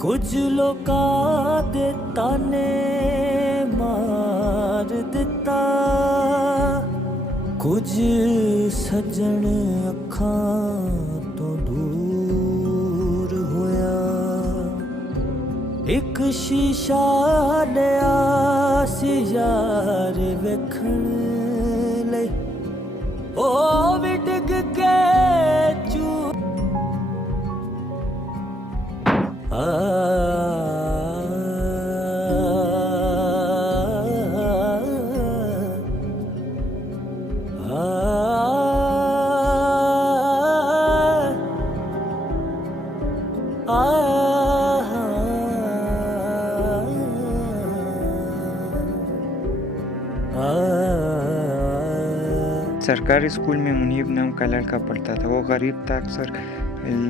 ਕੁਝ ਲੋਕਾਂ ਦੇ ਤਾਨੇ ਮਾਰ ਦਿੱਤਾ, ਕੁਝ ਸੱਜਣ ਅੱਖਾਂ ਤੋਂ ਦੂਰ ਹੋਇਆ। ਇੱਕ ਸ਼ੀਸ਼ਾ ਲਿਆ ਸੀ ਯਾਰ ਵੇਖਣ ਲਈ, ਉਹ ਵੀ ਡਿੱਗ ਕੇ सरकारी स्कूल में मुनीब नाम का लड़का पढ़ता था। वो गरीब था, अक्सर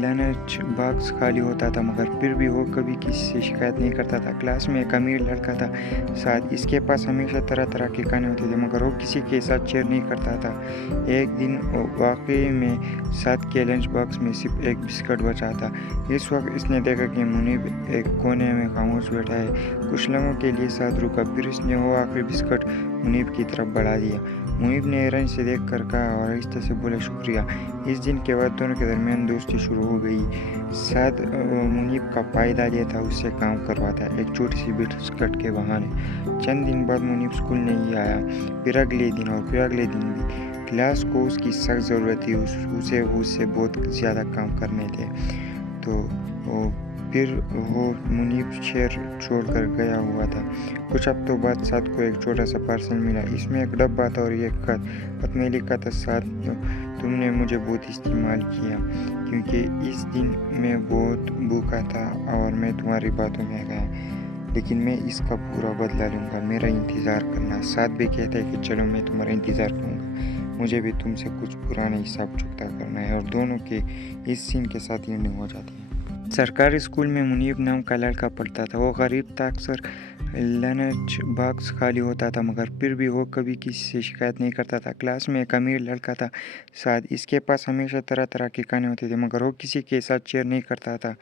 लंच बॉक्स खाली होता था, मगर फिर भी वो कभी किसी से शिकायत नहीं करता था। क्लास में एक अमीर लड़का था साथ, इसके पास हमेशा तरह तरह के खाने होते थे, मगर वो किसी के साथ शेयर नहीं करता था। एक दिन वाकई में साथ के लंच बॉक्स में सिर्फ एक बिस्किट बचा था। इस वक्त इसने देखा कि मुनीब एक कोने में खामोश बैठा है। कुछ लम्हों के लिए साथ रुका, फिर इसने वो आखिरी बिस्किट मुनीब की तरफ बढ़ा दिया। मुनीब ने हैरानी से देख कर कहा और आहिस्ते से बोले, शुक्रिया। इस दिन के बाद दोनों के दरमियान दोस्ती शुरू हो गई। साथ मुनीब का फायदा लेता, उससे काम करवाता, एक छोटी सी बिस्किट के बहाने। चंद दिन बाद मुनीब स्कूल नहीं आया, फिर अगले दिन और फिर अगले दिन भी। क्लास को उसकी सख्त ज़रूरत थी, उसे बहुत ज़्यादा काम करने थे। तो फिर वो मुनीब शहर छोड़कर गया हुआ था। कुछ हफ्तों बाद साथ को एक छोटा सा पार्सल मिला। इसमें एक डब्बा था और एक खत में लिखा था, साथ तुमने मुझे बहुत इस्तेमाल किया, क्योंकि इस दिन मैं बहुत भूखा था और मैं तुम्हारी बातों में गया, लेकिन मैं इसका पूरा बदला लूँगा। मेरा इंतज़ार करना। साथ भी कहता है कि चलो मैं तुम्हारा इंतज़ार करूँगा, मुझे भी तुमसे कुछ पुराने हिसाब चुकता करना है। और दोनों के इस सीन के साथ एंडिंग हो जाती है। सरकारी स्कूल में मुनीब नाम का लड़का पढ़ता था। वो गरीब था, अक्सर लंच बॉक्स खाली होता था, मगर फिर भी वो कभी किसी से शिकायत नहीं करता था। क्लास में एक अमीर लड़का था साथ, इसके पास हमेशा तरह तरह के खाने होते थे, मगर वो किसी के साथ शेयर नहीं करता था।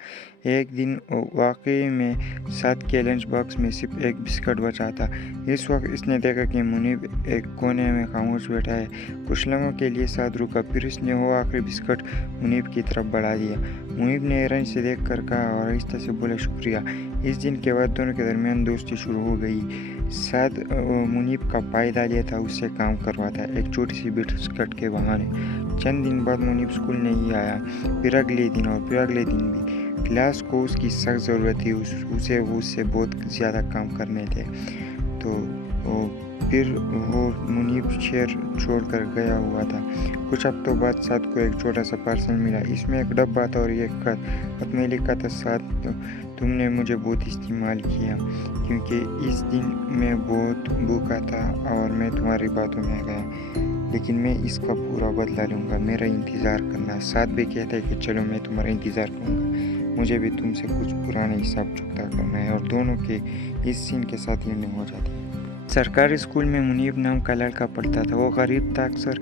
एक दिन वाकई में साथ के लंच बॉक्स में सिर्फ एक बिस्किट बचा था। इस वक्त इसने देखा कि मुनीब एक कोने में खामोश बैठा है। कुछ लम्हों के लिए साथ रुका, फिर इसने वो आखिरी बिस्किट मुनीब की तरफ बढ़ा दिया। मुनीब ने हैरानी से देख कर कहा और आहिस्ते से बोले, शुक्रिया। इस दिन के बाद दोनों के दरमियान दोस्ती शुरू हो गई। साथ मुनीब का फायदा लेता, उससे काम करवाता, एक छोटी सी बिस्किट के बहाने। चंद दिन बाद मुनीब स्कूल नहीं आया, फिर अगले दिन और फिर अगले दिन भी। क्लास को उसकी सख्त ज़रूरत थी, उससे बहुत ज़्यादा काम करने थे। तो फिर वो मुनीब शहर छोड़कर गया हुआ था। कुछ हफ्तों बाद साथ को एक छोटा सा पार्सल मिला। इसमें एक डब्बा था और एक खत में लिखा था, साथ तुमने मुझे बहुत इस्तेमाल किया, क्योंकि इस दिन मैं बहुत भूखा था और मैं तुम्हारी बातों में गया, लेकिन मैं इसका पूरा बदला लूँगा। मेरा इंतज़ार करना। साथ भी कहता है कि चलो मैं तुम्हारा इंतज़ार करूँगा, मुझे भी तुमसे कुछ पुराने हिसाब चुकता करना है। और दोनों के इस सीन के साथ एंडिंग हो जाती है। सरकारी स्कूल में मुनीब नाम का लड़का पढ़ता था। वो गरीब था, अक्सर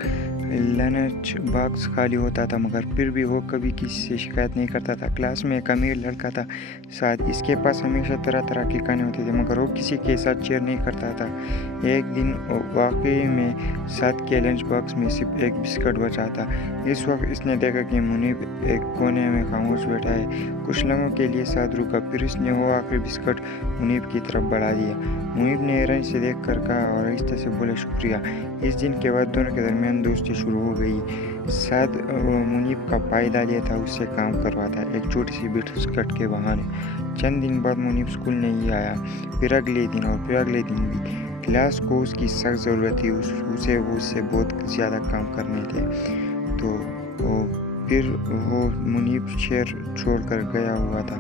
लंच बॉक्स खाली होता था, मगर फिर भी वो कभी किसी से शिकायत नहीं करता था। क्लास में एक अमीर लड़का था साथ, इसके पास हमेशा तरह तरह के खाने होते थे, मगर वो किसी के साथ शेयर नहीं करता था। एक दिन वाकई में साथ के लंच बॉक्स में सिर्फ एक बिस्किट बचा था। इस वक्त इसने देखा कि मुनीब एक कोने में खामोश बैठा है। कुछ लम्हों के लिए साथ रुका, फिर इसने वो आखिरी बिस्किट मुनीब की तरफ बढ़ा दिया। मुनीब ने हैरानी से देख कर कहा और आहिस्ते से बोले, शुक्रिया। इस दिन के बाद दोनों के दरमियान दोस्ती शुरू हो गई। साथ मुनीब का फायदा लेता, उससे काम करवाता, एक छोटी सी बिस्किट के बहाने। चंद दिन बाद मुनीब स्कूल नहीं आया, फिर अगले दिन और फिर अगले दिन भी। क्लास को उसकी सख्त ज़रूरत थी, उससे बहुत ज़्यादा काम करने थे। तो फिर वो मुनीब शहर छोड़कर गया हुआ था।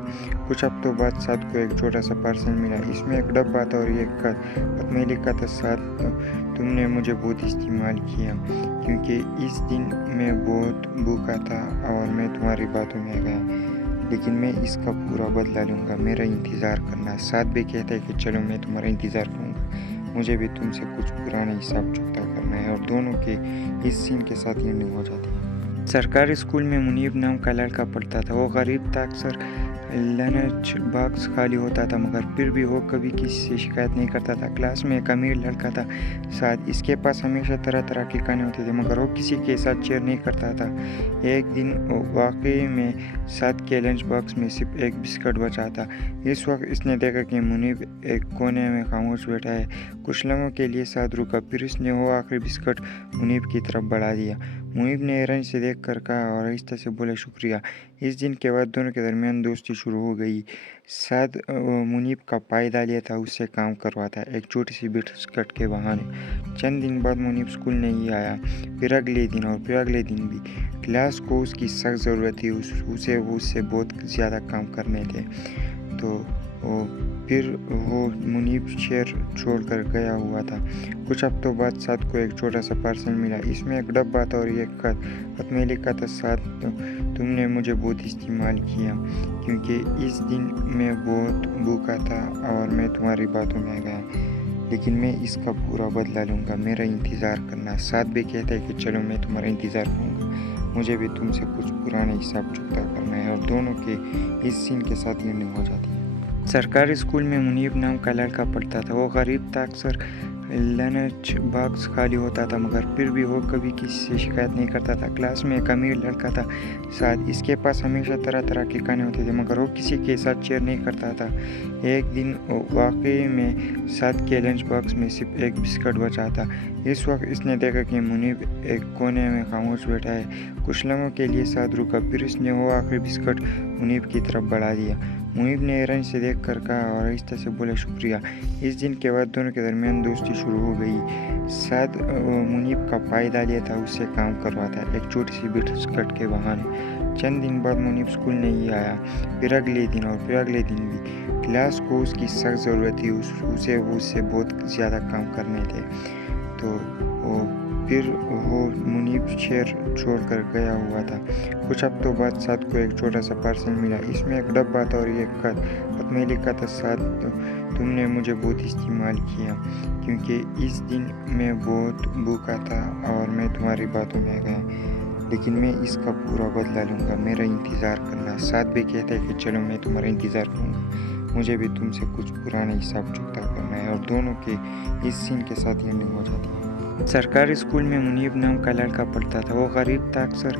कुछ हफ्तों बाद साथ को एक छोटा सा पार्सल मिला। इसमें एक डब्बा था और एक खत में लिखा था, साथ तुमने मुझे बहुत इस्तेमाल किया, क्योंकि इस दिन मैं बहुत भूखा था और मैं तुम्हारी बातों में गया, लेकिन मैं इसका पूरा बदला लूँगा। मेरा इंतज़ार करना। साथ भी कहता है कि चलो मैं तुम्हारा इंतज़ार करूँगा, मुझे भी तुमसे कुछ पुराने हिसाब चुकता करना है। और दोनों के इस सीन के साथ एंडिंग हो जाती है। सरकारी स्कूल में मुनीब नाम का लड़का पढ़ता था। वो गरीब था, अक्सर लंच बॉक्स खाली होता था, मगर फिर भी वो कभी किसी से शिकायत नहीं करता था। क्लास में एक अमीर लड़का था, साथ इसके पास हमेशा तरह तरह के खाने होते थे, मगर वो किसी के साथ शेयर नहीं करता था। एक दिन वाकई में साथ के लंच बॉक्स में सिर्फ एक बिस्किट बचा था। इस वक्त इसने देखा कि मुनीब एक कोने में खामोश बैठा है। कुछ लम्हों के लिए साथ रुका, फिर उसने वो आखिरी बिस्किट मुनीब की तरफ बढ़ा दिया। मुनीब ने हैरानी से देख कर कहा और आहिस्ता से बोला, शुक्रिया। इस दिन के बाद दोनों के दरमियान दोस्ती शुरू हो गई। साद मुनीब का पायदालिया था, उससे काम करवाता, एक छोटी सी बिस्किट के बहाने। चंद दिन बाद मुनीब स्कूल नहीं आया, फिर अगले दिन और फिर अगले दिन भी। क्लास को उसकी सख्त ज़रूरत थी, उसे बहुत ज़्यादा काम करने थे। तो फिर वो मुनीब शहर छोड़कर गया हुआ था। कुछ हफ्तों बाद साद को एक छोटा सा पार्सल मिला। इसमें एक डब्बा था और एक खत में लिखा था, साद तुमने मुझे बहुत इस्तेमाल किया, क्योंकि इस दिन मैं बहुत भूखा था और मैं तुम्हारी बातों में आ गया, लेकिन मैं इसका पूरा बदला लूँगा। मेरा इंतज़ार करना। साद भी कहता है कि चलो मैं तुम्हारा इंतज़ार करूँगा, मुझे भी तुमसे कुछ पुराने हिसाब चुकता करना है। और दोनों के इस सीन के साथ एंडिंग हो जाती है। सरकारी स्कूल में मुनीब नाम का लड़का पढ़ता था। वो गरीब था, अक्सर लंच बॉक्स खाली होता था, मगर फिर भी वो कभी किसी से शिकायत नहीं करता था। क्लास में एक अमीर लड़का था, साथ इसके पास हमेशा तरह तरह के खाने होते थे, मगर वो किसी के साथ शेयर नहीं करता था। एक दिन वाकई में साथ के लंच बॉक्स में सिर्फ एक बिस्किट बचा था। इस वक्त इसने देखा कि मुनीब एक कोने में खामोश बैठा है। कुछ लम्हों के लिए साथ रुका, फिर उसने वो आखिरी बिस्किट मुनीब की तरफ बढ़ा दिया। मुनीब ने हैरानी से देख कर कहा और आहिस्ता से बोला, शुक्रिया। इस दिन के बाद दोनों के दरमियान दोस्ती शुरू हो गई। साद मुनीब का पायदालिया था, उससे काम करवाता, एक छोटी सी बिस्किट के बहाने। चंद दिन बाद मुनीब स्कूल नहीं आया, फिर अगले दिन और फिर अगले दिन भी। क्लास को उसकी सख्त ज़रूरत थी, उसे बहुत ज़्यादा काम करने थे। तो फिर वो मुनीब शहर छोड़कर गया हुआ था। कुछ हफ्तों बाद साद को एक छोटा सा पार्सल मिला। इसमें एक डब्बा था और एक खत में लिखा था, साद तुमने मुझे बहुत इस्तेमाल किया, क्योंकि इस दिन मैं बहुत भूखा था और मैं तुम्हारी बातों में आ गया, लेकिन मैं इसका पूरा बदला लूँगा। मेरा इंतज़ार करना। साद भी कहता है कि चलो मैं तुम्हारा इंतज़ार करूँगा, मुझे भी तुमसे कुछ पुराने हिसाब चुकता करना है। और दोनों के इस सीन के साथ एंडिंग हो जाती है। सरकारी स्कूल में मुनीब नाम का लड़का पढ़ता था। वो गरीब था, अक्सर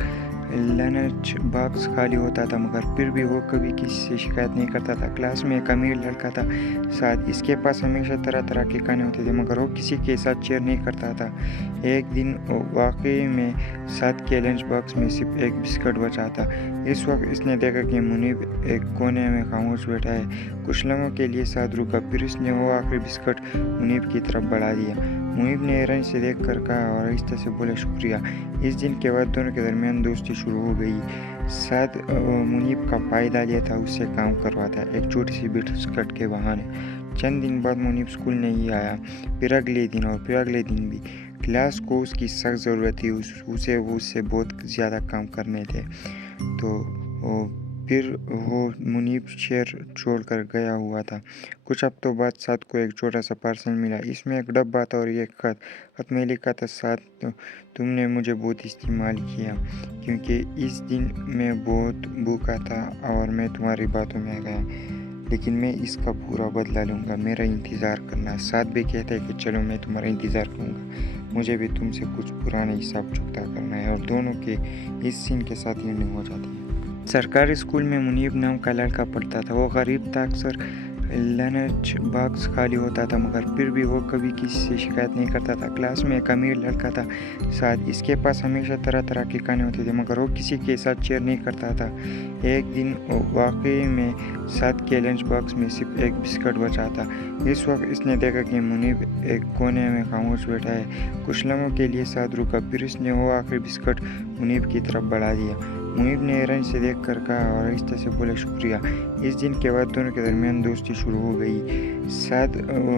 लंच बॉक्स खाली होता था, मगर फिर भी वो कभी किसी से शिकायत नहीं करता था। क्लास में एक अमीर लड़का था, साथ इसके पास हमेशा तरह तरह के खाने होते थे, मगर वो किसी के साथ शेयर नहीं करता था। एक दिन वाकई में साद के लंच बॉक्स में सिर्फ एक बिस्किट बचा था। इस वक्त इसने देखा कि मुनीब एक कोने में खामोश बैठा है। कुछ लम्हों के लिए साद रुका, फिर उसने वो आखिरी बिस्किट मुनीब की तरफ बढ़ा दिया। मुनीब ने हैरानी से देख कर कहा और आहिस्ता से बोला, शुक्रिया। इस दिन के बाद दोनों के दरमियान दोस्ती शुरू हो गई। साद मुनीब का पायदालिया था, उससे काम करवाता, एक छोटी सी बिस्किट के बहाने। चंद दिन बाद मुनीब स्कूल नहीं आया, फिर अगले दिन और फिर अगले दिन भी। क्लास को उसकी सख्त ज़रूरत थी, उसे बहुत ज़्यादा काम करने थे। तो फिर वो मुनीब शहर छोड़कर गया हुआ था। कुछ हफ्तों बाद साद को एक छोटा सा पार्सल मिला। इसमें एक डब्बा था और एक खत में लिखा था, साद तुमने मुझे बहुत इस्तेमाल किया, क्योंकि इस दिन मैं बहुत भूखा था और मैं तुम्हारी बातों में आ गया, लेकिन मैं इसका पूरा बदला लूँगा। मेरा इंतज़ार करना। साद भी कहता है कि चलो मैं तुम्हारा इंतज़ार करूँगा, मुझे भी तुमसे कुछ पुराने हिसाब चुकता करना है। और दोनों के इस सीन के साथ एंडिंग हो जाती है। सरकारी स्कूल में मुनीब नाम का लड़का पढ़ता था। वो गरीब था, अक्सर लंच बॉक्स खाली होता था, मगर फिर भी वो कभी किसी से शिकायत नहीं करता था। क्लास में एक अमीर लड़का था, साथ इसके पास हमेशा तरह तरह के खाने होते थे, मगर वो किसी के साथ शेयर नहीं करता था। एक दिन वाकई में साद के लंच बॉक्स में सिर्फ एक बिस्किट बचा था। इस वक्त इसने देखा कि मुनीब एक कोने में खामोश बैठा है। कुछ लम्हों के लिए साद रुका, फिर उसने वो आखिरी बिस्किट मुनीब की तरफ बढ़ा दिया। मुनीब ने हैरानी से देख कर कहा और आहिस्ता से बोला, शुक्रिया। इस दिन के बाद दोनों के दरमियान दोस्ती शुरू हो गई। साद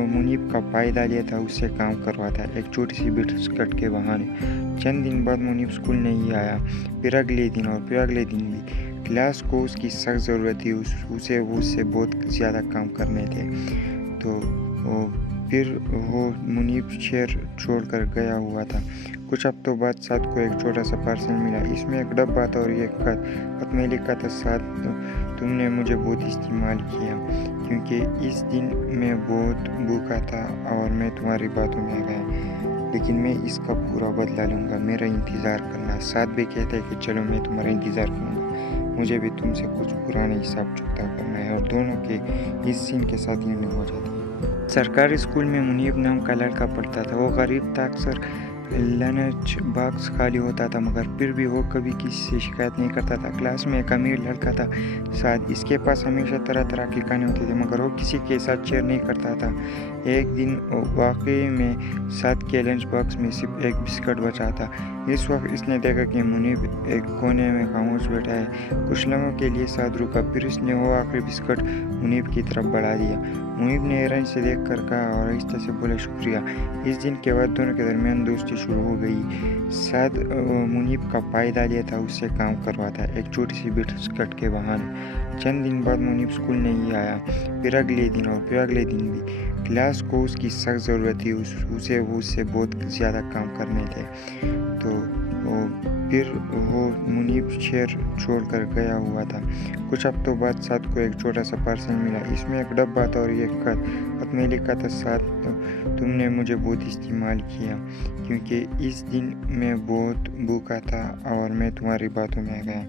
मुनीब का पायदालिया था, उससे काम करवाता, एक छोटी सी बिस्किट के बहाने। चंद दिन बाद मुनीब स्कूल नहीं आया, फिर अगले दिन और फिर अगले दिन भी। क्लास को उसकी सख्त ज़रूरत थी, उसे बहुत ज़्यादा काम करने थे। तो फिर वो मुनीब शहर छोड़कर गया हुआ था। कुछ हफ्तों बाद साद को एक छोटा सा पार्सल मिला। इसमें एक डब्बा था और ये खत में लिखा था, साद तुमने मुझे बहुत इस्तेमाल किया क्योंकि इस दिन मैं बहुत भूखा था और मैं तुम्हारी बातों में आ गया, लेकिन मैं इसका पूरा बदला लूँगा। मेरा इंतज़ार करना। साद भी कहता है कि चलो मैं तुम्हारा इंतज़ार करूँगा, मुझे भी तुमसे कुछ पुराने हिसाब चुकता करना है, और दोनों के इस सीन के साथ एंडिंग हो जाती है। सरकारी स्कूल में मुनीब नाम का लड़का पढ़ता था। वो गरीब था, अक्सर लंच बॉक्स खाली होता था, मगर फिर भी वो कभी किसी से शिकायत नहीं करता था। क्लास में एक अमीर लड़का था साद, इसके पास हमेशा तरह तरह के खाने होते थे, मगर वो किसी के साथ शेयर नहीं करता था। एक दिन वाकई में साद के लंच बॉक्स में सिर्फ एक बिस्किट बचा था। इस वक्त इसने देखा कि मुनीब एक कोने में खामोश बैठा है। कुछ लम्हों के लिए साद रुका, फिर उसने वो आखिरी बिस्किट मुनीब की तरफ बढ़ा दिया। मुनीब ने हैरानी से देख कर कहा और आहिस्ता से बोले, शुक्रिया। इस दिन के बाद दोनों के दरमियान दोस्ती शुरू हो गई। साद मुनीब का पायदा लिया था, उससे काम करवाता, एक छोटी सी बिस्किट के बहाने। चंद दिन बाद मुनीब स्कूल नहीं आया, फिर अगले दिन और फिर अगले दिन भी। क्लास को उसकी सख्त ज़रूरत थी, उससे बहुत ज़्यादा काम करने थे। तो फिर वो मुनीब शहर छोड़कर गया हुआ था। कुछ हफ्तों बाद साद को एक छोटा सा पार्सल मिला। इसमें एक डब्बा था और ये खत में लिखा था, साद तुमने मुझे बहुत इस्तेमाल किया क्योंकि इस दिन मैं बहुत भूखा था और मैं तुम्हारी बातों में आ गया,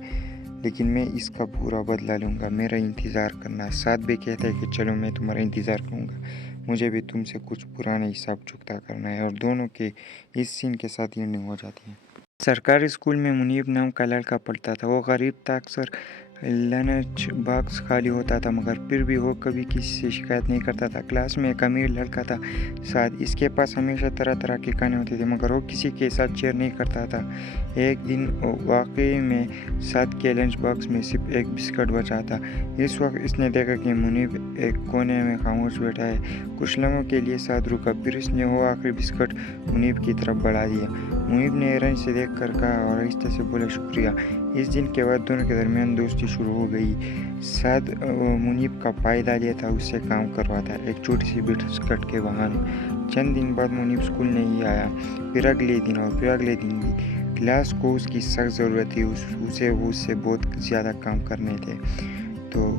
लेकिन मैं इसका पूरा बदला लूँगा। मेरा इंतज़ार करना। साद भी कहता है कि चलो मैं तुम्हारा इंतज़ार करूँगा, मुझे भी तुमसे कुछ पुराने हिसाब चुकता करना है, और दोनों के इस सीन के साथ एंडिंग हो जाती है। सरकारी स्कूल में मुनीब नाम का लड़का पढ़ता था। वो गरीब था, अक्सर लंच बॉक्स खाली होता था, मगर फिर भी वो कभी किसी से शिकायत नहीं करता था। क्लास में एक अमीर लड़का था साद, इसके पास हमेशा तरह तरह के खाने होते थे, मगर वो किसी के साथ शेयर नहीं करता था। एक दिन वाकई में साद के लंच बॉक्स में सिर्फ एक बिस्किट बचा था। इस वक्त इसने देखा कि मुनीब एक कोने में खामोश बैठा है। कुछ लम्हों के लिए साद रुका, फिर उसने वो आखिरी बिस्किट मुनीब की तरफ बढ़ा दिया। मुनीब ने हैरानी से देख कर कहा और आहिस्ता से बोले, शुक्रिया। इस दिन के बाद दोनों के दरमियान दोस्ती शुरू हो गई। साद मुनीब का पायदा लिया था, उससे काम करवाता, एक छोटी सी बिस्किट के बहाने। चंद दिन बाद मुनीब स्कूल नहीं आया, फिर अगले दिन और फिर अगले दिन भी। क्लास को उसकी सख्त ज़रूरत थी, उससे बहुत ज़्यादा काम करने थे। तो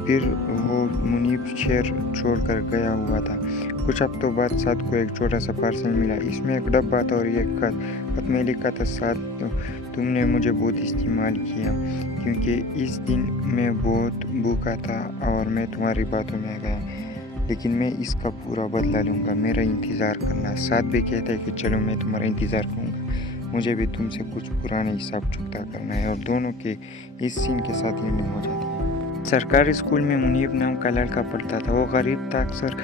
फिर वो मुनीब शहर छोड़कर गया हुआ था। कुछ हफ्तों बाद साद को एक छोटा सा पार्सल मिला। इसमें एक डब्बा था और ये खत में लिखा था, साद तुमने मुझे बहुत इस्तेमाल किया क्योंकि इस दिन मैं बहुत भूखा था और मैं तुम्हारी बातों में आ गया, लेकिन मैं इसका पूरा बदला लूँगा। मेरा इंतज़ार करना। साद भी कहता है कि चलो मैं तुम्हारा इंतज़ार करूँगा, मुझे भी तुमसे कुछ पुराने हिसाब चुकता करना है, और दोनों के इस सीन के साथ एंडिंग हो जाती है। सरकारी स्कूल में मुनीब नाम का लड़का पढ़ता था। वो गरीब था, अक्सर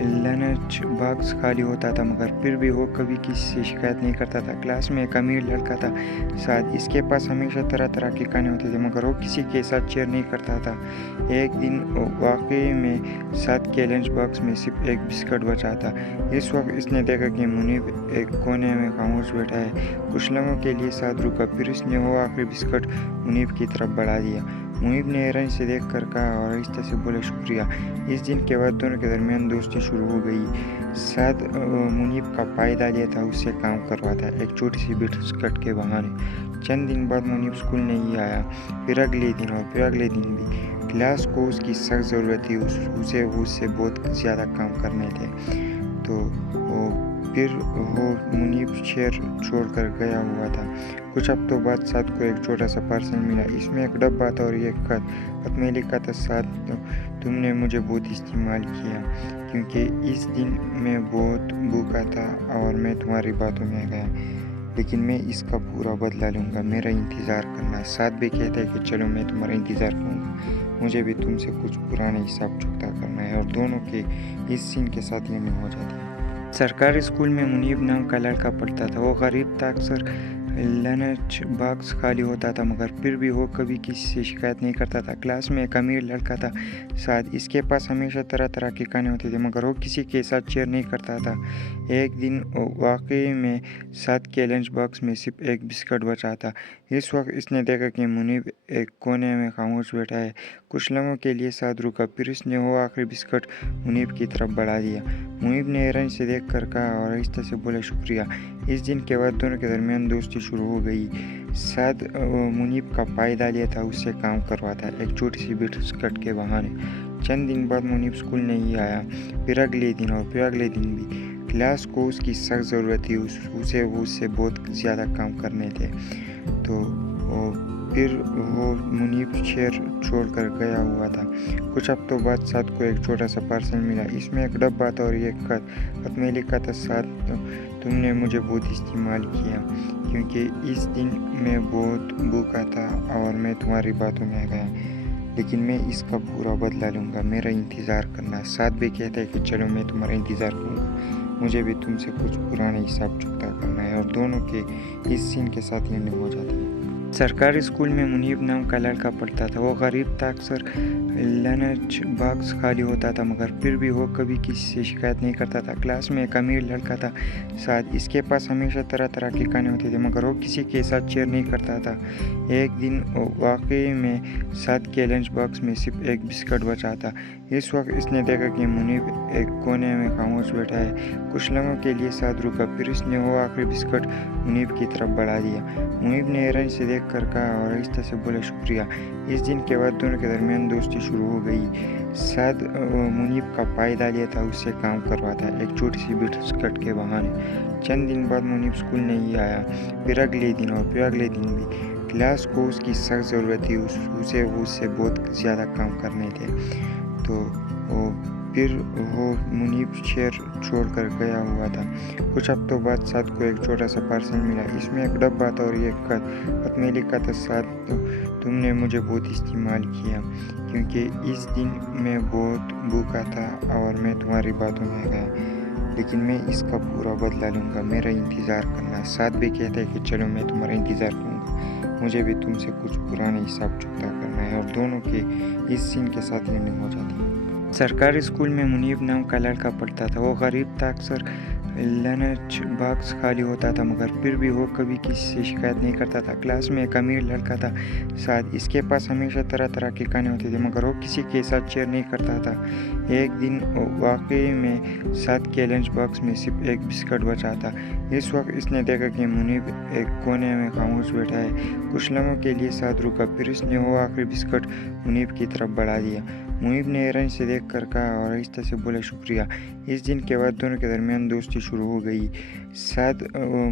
लंच बॉक्स खाली होता था, मगर फिर भी वो कभी किसी से शिकायत नहीं करता था। क्लास में एक अमीर लड़का था साद, इसके पास हमेशा तरह तरह के खाने होते थे, मगर वो किसी के साथ शेयर नहीं करता था। एक दिन वाकई में साद के लंच बॉक्स में सिर्फ एक बिस्किट बचा था। इस वक्त इसने देखा कि मुनीब एक कोने में खामोश बैठा है। कुछ लम्हों के लिए साद रुका, फिर उसने वो आखिरी बिस्किट मुनीब की तरफ बढ़ा दिया। मुनीब ने हैरानी से देख कर कहा और आहिस्ता से बोले, शुक्रिया। इस दिन के बाद दोनों के दरमियान दोस्ती शुरू हो गई। साद मुनीब का पायदा लिया था, उससे काम करवाता, एक छोटी सी बिस्किट के बहाने। चंद दिन बाद मुनीब स्कूल नहीं आया, फिर अगले दिन और फिर अगले दिन भी। क्लास को उसकी सख्त ज़रूरत थी, उससे बहुत ज़्यादा काम करने थे। तो फिर वो मुनीब शहर छोड़कर गया हुआ था। कुछ हफ्तों बाद साद को एक छोटा सा पार्सल मिला। इसमें एक डब्बा था और ये खत में लिखा था, साद तुमने मुझे बहुत इस्तेमाल किया क्योंकि इस दिन मैं बहुत भूखा था और मैं तुम्हारी बातों में आ गया, लेकिन मैं इसका पूरा बदला लूँगा। मेरा इंतज़ार करना। साद भी कहता है कि चलो मैं तुम्हारा इंतज़ार करूँगा, मुझे भी तुमसे कुछ पुराने हिसाब चुकता करना है, और दोनों के इस सीन के साथ एंडिंग हो जाती है। सरकारी स्कूल में मुनीब नाम का लड़का पढ़ता था। वो गरीब था, अक्सर लंच बॉक्स खाली होता था, मगर फिर भी वो कभी किसी से शिकायत नहीं करता था। क्लास में एक अमीर लड़का था, शायद इसके पास हमेशा तरह तरह के खाने होते थे, मगर वो किसी के साथ शेयर नहीं करता था। एक दिन वाकई में साथ के लंच बॉक्स में सिर्फ एक बिस्किट बचा था। इस वक्त इसने देखा कि मुनीब एक कोने में खामोश बैठा है। कुछ लम्हों के लिए साथ रुका, फिर इसने वो आखिरी बिस्किट मुनीब की तरफ बढ़ा दिया। मुनीब ने हैरानी से देख कर कहा और आहिस्ता से बोला, शुक्रिया। इस दिन के बाद दोनों के दरमियान दोस्ती शुरू हो गई। साद मुनीब का पायदालिया था, उससे काम करवाता, एक छोटी सी बिस्किट के बहाने। चंद दिन बाद मुनीब स्कूल नहीं आया, फिर अगले दिन और फिर अगले दिन भी। क्लास को उसकी सख्त ज़रूरत थी, उसे बहुत ज़्यादा काम करने थे। तो फिर वो मुनीब शहर छोड़कर गया हुआ था। कुछ हफ्तों बाद साद को एक छोटा सा पार्सल मिला। इसमें एक डब्बा था और एक खत में लिखा था, साद तुमने मुझे बहुत इस्तेमाल किया क्योंकि इस दिन मैं बहुत भूखा था और मैं तुम्हारी बातों में आ गया, लेकिन मैं इसका पूरा बदला लूँगा। मेरा इंतज़ार करना। साद भी कहता है कि चलो मैं तुम्हारा इंतज़ार करूँगा, मुझे भी तुमसे कुछ पुराने हिसाब चुकता करना है। और दोनों के इस सीन के साथ एंडिंग हो जाती है। सरकारी स्कूल में मुनीब नाम का लड़का पढ़ता था। वो गरीब था, अक्सर लंच बॉक्स खाली होता था, मगर फिर भी वो कभी किसी से शिकायत नहीं करता था। क्लास में एक अमीर लड़का था, शायद इसके पास हमेशा तरह तरह के खाने होते थे, मगर वो किसी के साथ शेयर नहीं करता था। एक दिन वाकई में साद के लंच बॉक्स में सिर्फ एक बिस्किट बचा था। इस वक्त इसने देखा कि मुनीब एक कोने में खामोश बैठा है। कुछ लम्हों के लिए साद रुका, फिर इसने वो आखिरी बिस्किट मुनीब की तरफ बढ़ा दिया। मुनीब ने हैरानी से देख कर कहा और आहिस्ता से बोला, शुक्रिया। इस दिन के बाद दोनों के दरमियान दोस्ती शुरू हो गई। साद मुनीब का पायदालिया था, उससे काम करवाता, एक छोटी सी बिस्किट के बहाने। चंद दिन बाद मुनीब स्कूल नहीं आया, फिर अगले दिन और फिर अगले दिन भी। क्लास को उसकी सख्त ज़रूरत थी, उससे बहुत ज़्यादा काम करने थे। तो फिर वो मुनीब शहर छोड़कर गया हुआ था। कुछ हफ्तों बाद साद को एक छोटा सा पार्सल मिला। इसमें एक डब्बा था और एक खत में लिखा था, साद तुमने मुझे बहुत इस्तेमाल किया क्योंकि इस दिन मैं बहुत भूखा था और मैं तुम्हारी बातों में आ गया, लेकिन मैं इसका पूरा बदला लूँगा। मेरा इंतज़ार करना। साद भी कहता है कि चलो मैं तुम्हारा इंतज़ार करूँगा, मुझे भी तुमसे कुछ पुराने हिसाब चुकता करना है। और दोनों के इस सीन के साथ एंडिंग हो जाती है। सरकारी स्कूल में मुनीब नाम का लड़का पढ़ता था। वो गरीब था, अक्सर लंच बॉक्स खाली होता था, मगर फिर भी वो कभी किसी से शिकायत नहीं करता था। क्लास में एक अमीर लड़का था, शायद इसके पास हमेशा तरह तरह के खाने होते थे, मगर वो किसी के साथ शेयर नहीं करता था। एक दिन वाकई में साद के लंच बॉक्स में सिर्फ एक बिस्किट बचा था। इस वक्त इसने देखा कि मुनीब एक कोने में खामोश बैठा है। कुछ लम्हों के लिए साद रुका, फिर इसने वो आखिरी बिस्किट मुनीब की तरफ बढ़ा दिया। मुनीब ने हैरानी से देख कर कहा और आहिस्ता से बोला, शुक्रिया। इस दिन के बाद दोनों के दरमियान दोस्ती शुरू हो गई। साद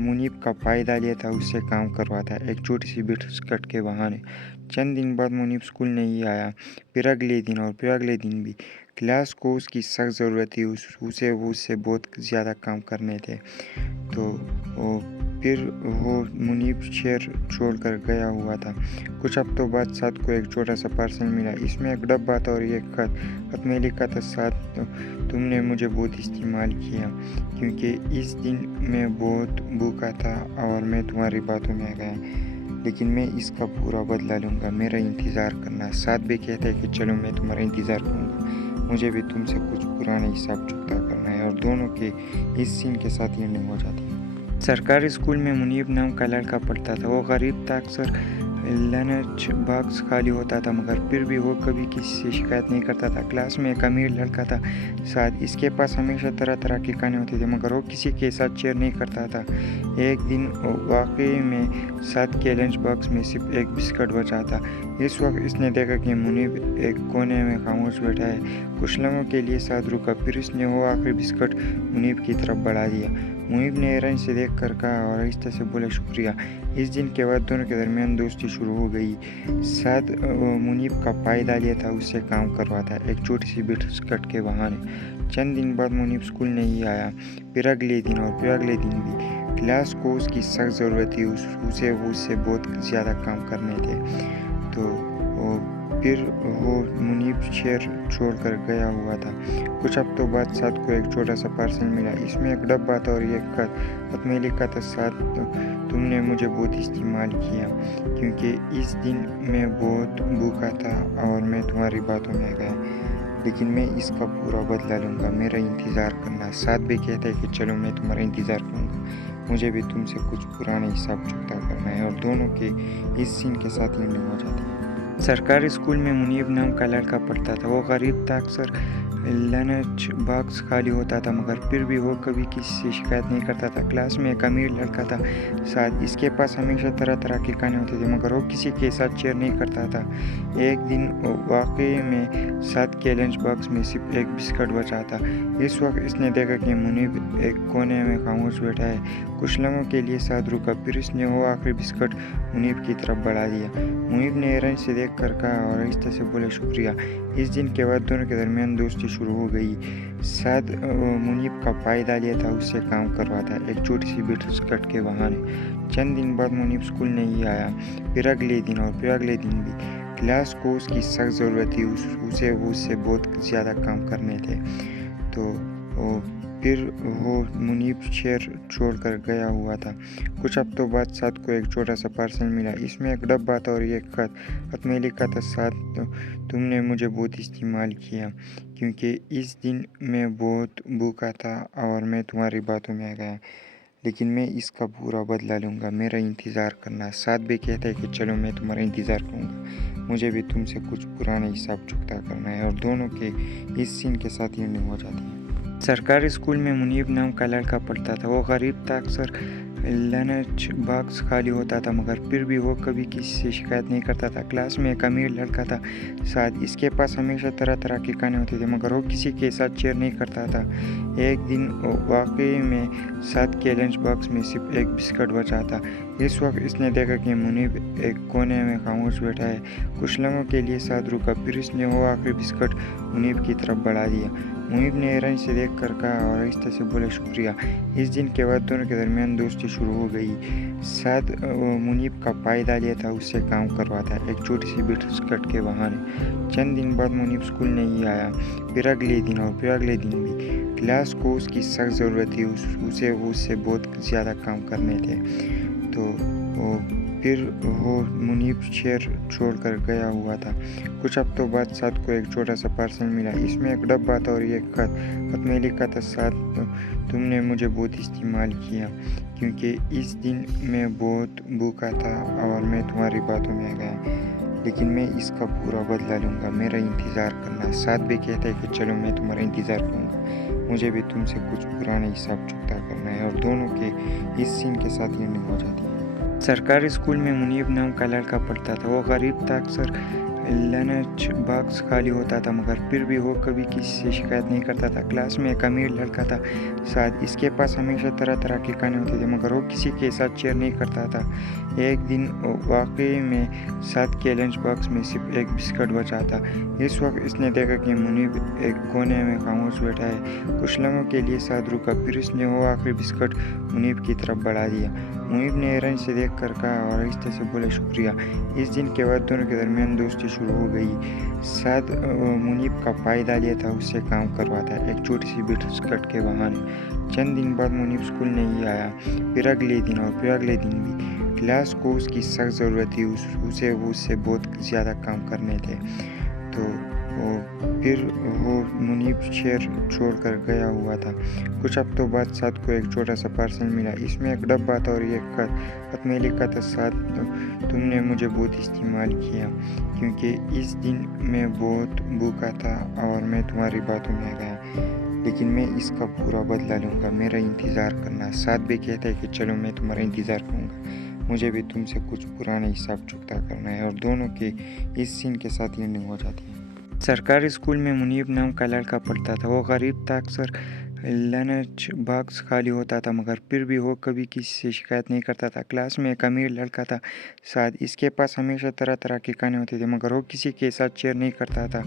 मुनीब का पायदालिया था, उससे काम करवाता, एक छोटी सी बिस्किट के बहाने। चंद दिन बाद मुनीब स्कूल नहीं आया, फिर अगले दिन और फिर अगले दिन भी। क्लास को उसकी सख्त ज़रूरत थी, उससे बहुत ज़्यादा काम करने थे। तो फिर वो मुनीब शहर छोड़कर गया हुआ था। कुछ हफ्तों बाद साद को एक छोटा सा पार्सल मिला। इसमें एक डब्बा था और एक खत में लिखा था, साद तुमने मुझे बहुत इस्तेमाल किया क्योंकि इस दिन मैं बहुत भूखा था और मैं तुम्हारी बातों में आ गया, लेकिन मैं इसका पूरा बदला लूँगा। मेरा इंतज़ार करना। साद भी कहता है कि चलो मैं तुम्हारा इंतज़ार करूँगा, मुझे भी तुमसे कुछ पुराने हिसाब चुकता करना है। और दोनों के इस सीन के साथ एंडिंग हो जाती है। सरकारी स्कूल में मुनीब नाम का लड़का पढ़ता था। वो गरीब था, अक्सर लंच बॉक्स खाली होता था, मगर फिर भी वो कभी किसी से शिकायत नहीं करता था। क्लास में एक अमीर लड़का था, शायद इसके पास हमेशा तरह तरह के खाने होते थे, मगर वो किसी के साथ शेयर नहीं करता था। एक दिन वाकई में साद के लंच बॉक्स में सिर्फ एक बिस्किट बचा था। इस वक्त इसने देखा कि मुनीब एक कोने में खामोश बैठा है। कुछ लम्हों के लिए साद रुका, फिर इसने वो आखिरी बिस्किट मुनीब की तरफ बढ़ा दिया। मुनीब ने हैरानी से देख कर कहा और आहिस्ता से बोला, शुक्रिया। इस दिन के बाद दोनों के दरमियान दोस्ती शुरू हो गई। साद मुनीब का पायदालिया था, उससे काम करवाता, एक छोटी सी बिस्किट के बहाने। चंद दिन बाद मुनीब स्कूल नहीं आया, फिर अगले दिन और फिर अगले दिन भी। क्लास को उसकी सख्त ज़रूरत थी, उससे बहुत ज़्यादा काम करने थे। तो फिर वो मुनीब शहर छोड़कर गया हुआ था। कुछ हफ्तों बाद साद को एक छोटा सा पार्सल मिला। इसमें एक डब्बा था और एक खत में लिखा था, साद तुमने मुझे बहुत इस्तेमाल किया क्योंकि इस दिन मैं बहुत भूखा था और मैं तुम्हारी बातों में गया, लेकिन मैं इसका पूरा बदला लूँगा। मेरा इंतज़ार करना। साद भी कहता है कि चलो मैं तुम्हारा इंतज़ार करूँगा, मुझे भी तुमसे कुछ पुराने हिसाब चुकता करना है, और दोनों के इस सीन के साथ एंडिंग हो जाती है। सरकारी स्कूल में मुनीब नाम का लड़का पढ़ता था। वो गरीब था, अक्सर लंच बॉक्स खाली होता था, मगर फिर भी वो कभी किसी से शिकायत नहीं करता था। क्लास में एक अमीर लड़का था साद, इसके पास हमेशा तरह तरह के खाने होते थे, मगर वो किसी के साथ शेयर नहीं करता था। एक दिन वाकई में साद के लंच बॉक्स में सिर्फ एक बिस्किट बचा था। इस वक्त इसने देखा कि मुनीब एक कोने में खामोश बैठा है। कुछ लम्हों के लिए साद रुका, फिर उसने वो आखिरी बिस्किट मुनीब की तरफ बढ़ा दिया। मुनीब ने हैरानी से देख कर कहा और आहिस्ते से बोले, शुक्रिया। इस दिन के बाद दोनों के दरमियान दोस्ती शुरू हो गई। साद मुनीब का फायदा लिया था, उससे काम करवाता, एक छोटी सी बिस्किट के बहाने। चंद दिन बाद मुनीब स्कूल नहीं आया, फिर अगले दिन और फिर अगले दिन भी। क्लास को उसकी सख्त ज़रूरत थी, उसे बहुत ज़्यादा काम करने थे। तो फिर वो मुनीब शहर छोड़कर गया हुआ था। कुछ हफ्तों बाद साद को एक छोटा सा पार्सल मिला। इसमें एक डब्बा था और एक खत में लिखा था, साद तुमने मुझे बहुत इस्तेमाल किया क्योंकि इस दिन मैं बहुत भूखा था और मैं तुम्हारी बातों में गया, लेकिन मैं इसका पूरा बदला लूँगा। मेरा इंतज़ार करना। साद भी कहता है कि चलो मैं तुम्हारा इंतज़ार करूँगा, मुझे भी तुमसे कुछ पुराने हिसाब चुकता करना है, और दोनों के इस सीन के साथ एंडिंग हो जाती है। सरकारी स्कूल में मुनीब नाम का लड़का पढ़ता था। वो गरीब था, अक्सर लंच बॉक्स खाली होता था, मगर फिर भी वो कभी किसी से शिकायत नहीं करता था। क्लास में एक अमीर लड़का था साद, इसके पास हमेशा तरह तरह के खाने होते थे, मगर वो किसी के साथ शेयर नहीं करता था। एक दिन वाकई में साद के लंच बॉक्स में सिर्फ एक बिस्किट बचा था। इस वक्त इसने देखा कि मुनीब एक कोने में खामोश बैठा है। कुछ लम्हों के लिए साद रुका, फिर उसने वो आखिरी बिस्किट मुनीब की तरफ बढ़ा दिया। मुनीब ने हैरानी से देख कर कहा और आहिस्ते से बोले, शुक्रिया। इस दिन के बाद दोनों के दरमियान दोस्ती शुरू हो गई। साद मुनीब का फायदा लिया था, उससे काम करवाता, एक छोटी सी बिस्किट के बहाने। चंद दिन बाद मुनीब स्कूल नहीं आया, फिर अगले दिन और फिर अगले दिन भी। क्लास को उसकी सख्त ज़रूरत थी, उससे बहुत ज़्यादा काम करने थे। तो फिर वो मुनीब शहर छोड़कर गया हुआ था। कुछ हफ्तों बाद साद को एक छोटा सा पार्सल मिला। इसमें एक डब्बा था और एक खत में लिखा था, साद तुमने मुझे बहुत इस्तेमाल किया क्योंकि इस दिन मैं बहुत भूखा था और मैं तुम्हारी बातों में गया, लेकिन मैं इसका पूरा बदला लूँगा। मेरा इंतज़ार करना। साद भी कहता है कि चलो मैं तुम्हारा इंतज़ार करूँगा, मुझे भी तुमसे कुछ पुराने हिसाब चुकता करना है, और दोनों के इस सीन के साथ एंडिंग हो जाती है। सरकारी स्कूल में मुनीब नाम का लड़का पढ़ता था। वो गरीब था, अक्सर लंच बॉक्स खाली होता था, मगर फिर भी वो कभी किसी से शिकायत नहीं करता था। क्लास में एक अमीर लड़का था साद, इसके पास हमेशा तरह तरह के खाने होते थे, मगर वो किसी के साथ शेयर नहीं करता था। एक दिन वाकई में साद के लंच बॉक्स में सिर्फ एक बिस्किट बचा था। इस वक्त इसने देखा कि मुनीब एक कोने में खामोश बैठा है। कुछ लम्हों के लिए साद रुका, फिर उसने वो आखिरी बिस्किट मुनीब की तरफ बढ़ा दिया। मुनीब ने हैरानी से देख कर कहा और आहिस्ते से बोले, शुक्रिया। इस दिन के बाद दोनों के दरमियान दोस्ती शुरू हो गई। साद मुनीब का फायदा लिया था, उससे काम करवाता, एक छोटी सी बिस्किट के बहाने। चंद दिन बाद मुनीब स्कूल नहीं आया, फिर अगले दिन और फिर अगले दिन भी। क्लास को उसकी सख्त ज़रूरत थी, उससे बहुत ज़्यादा काम करने थे। तो फिर वो मुनीब शहर छोड़कर गया हुआ था। कुछ हफ्तों बाद साद को एक छोटा सा पार्सल मिला। इसमें एक डब्बा था और एक खत में लिखा था, साद तुमने मुझे बहुत इस्तेमाल किया क्योंकि इस दिन मैं बहुत भूखा था और मैं तुम्हारी बातों में गया, लेकिन मैं इसका पूरा बदला लूँगा। मेरा इंतज़ार करना। साद भी कहता है कि चलो मैं तुम्हारा इंतज़ार करूँगा, मुझे भी तुमसे कुछ पुराने हिसाब चुकता करना है, और दोनों के इस सीन के साथ एंडिंग हो जाती है। सरकारी स्कूल में मुनीब नाम का लड़का पढ़ता था। वो गरीब था, अक्सर लंच बॉक्स खाली होता था, मगर फिर भी वो कभी किसी से शिकायत नहीं करता था। क्लास में एक अमीर लड़का था, शायद इसके पास हमेशा तरह तरह के खाने होते थे, मगर वो किसी के साथ शेयर नहीं करता था।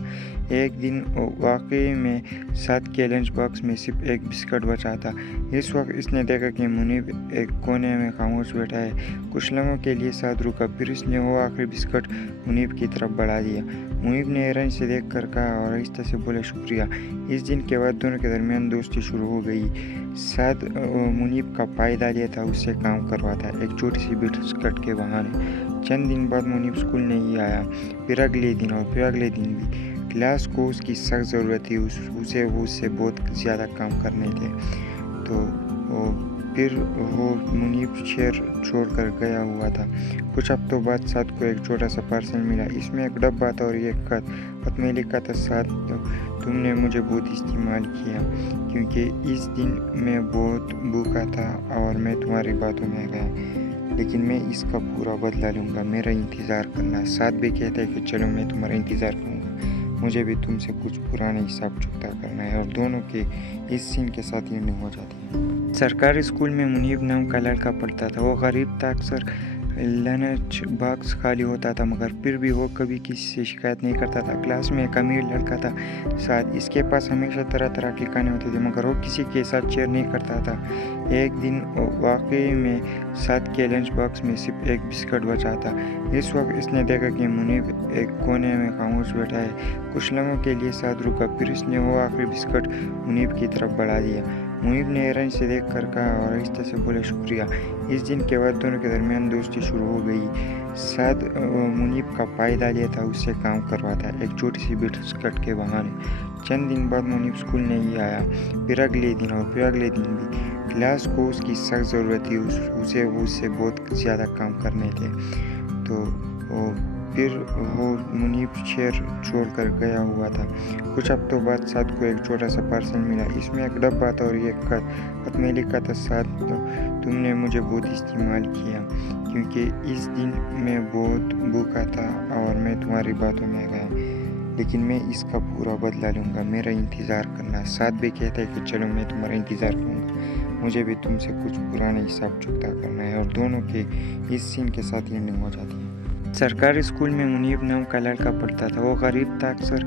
एक दिन वाकई में साथ के लंच बॉक्स में सिर्फ एक बिस्किट बचा था। इस वक्त इसने देखा कि मुनीब एक कोने में खामोश बैठा है। कुछ लम्हों के लिए साथ रुका, फिर इसने वो आखिरी बिस्किट मुनीब की तरफ बढ़ा दिया। मुनीब ने हैरानी से देख कर कहा और आहिस्ता से बोले, शुक्रिया। इस दिन के बाद दोनों के दरमियान दोस्ती शुरू हो गई। साथ मुनीब का पायदार था उससे काम करवाता, एक छोटी सी बिस्किट के बहाने। चंद दिन बाद मुनीब स्कूल नहीं आया, फिर अगले दिन और फिर अगले दिन भी। क्लास को उसकी सख्त ज़रूरत थी, उसे बहुत ज़्यादा काम करने थे। तो फिर वो मुनीब शहर छोड़कर गया हुआ था। कुछ हफ्तों बाद साथ को एक छोटा सा पार्सल मिला। इसमें एक डब्बा था और एक खत में लिखा था, साथ तुमने मुझे बहुत इस्तेमाल किया क्योंकि इस दिन मैं बहुत भूखा था और मैं तुम्हारी बातों में गया, लेकिन मैं इसका पूरा बदला लूँगा। मेरा इंतज़ार करना। साथ भी कहता है कि चलो मैं तुम्हारा इंतज़ार करूँगा, मुझे भी तुमसे कुछ पुराने हिसाब चुकता करना है। और दोनों के इस सीन के साथ एंडिंग हो जाती है। सरकारी स्कूल में मुनीब नाम का लड़का पढ़ता था। वो गरीब था, अक्सर लंच बॉक्स खाली होता था, मगर फिर भी वो कभी किसी से शिकायत नहीं करता था। क्लास में एक अमीर लड़का था, शायद इसके पास हमेशा तरह तरह के खाने होते थे, मगर वो किसी के साथ शेयर नहीं करता था। एक दिन वाकई में साथ के लंच बॉक्स में सिर्फ एक बिस्किट बचा था। इस वक्त इसने देखा कि मुनीब एक कोने में खामोश बैठा है। कुछ लम्हों के लिए साथ रुका, फिर इसने वो आखिरी बिस्किट मुनीब की तरफ बढ़ा दिया। मुनीब ने हैरानी से देख कर कहा और आहिस्ता से बोले, शुक्रिया। इस दिन के बाद दोनों के दरमियान दोस्ती शुरू हो गई। साथ मुनीब का पायदार था उससे काम करवाता, एक छोटी सी बिस्किट के बहाने। चंद दिन बाद मुनीब स्कूल नहीं आया, फिर अगले दिन और फिर अगले दिन भी। क्लास को उसकी सख्त ज़रूरत थी, उससे बहुत ज़्यादा काम करने थे। तो फिर वो मुनीब शहर छोड़कर गया हुआ था। कुछ हफ्तों बाद साथ को एक छोटा सा पार्सल मिला। इसमें एक डब्बा था और एक खत में लिखा था, साथ तुमने मुझे बहुत इस्तेमाल किया क्योंकि इस दिन मैं बहुत भूखा था और मैं तुम्हारी बातों में गया, लेकिन मैं इसका पूरा बदला लूँगा। मेरा इंतज़ार करना। साथ भी कहता है कि चलो मैं तुम्हारा इंतज़ार करूँगा, मुझे भी तुमसे कुछ पुराने हिसाब चुकता करना है। और दोनों के इस सीन के साथ एंडिंग हो जाती है। सरकारी स्कूल में मुनीब नाम का लड़का पढ़ता था। वो गरीब था, अक्सर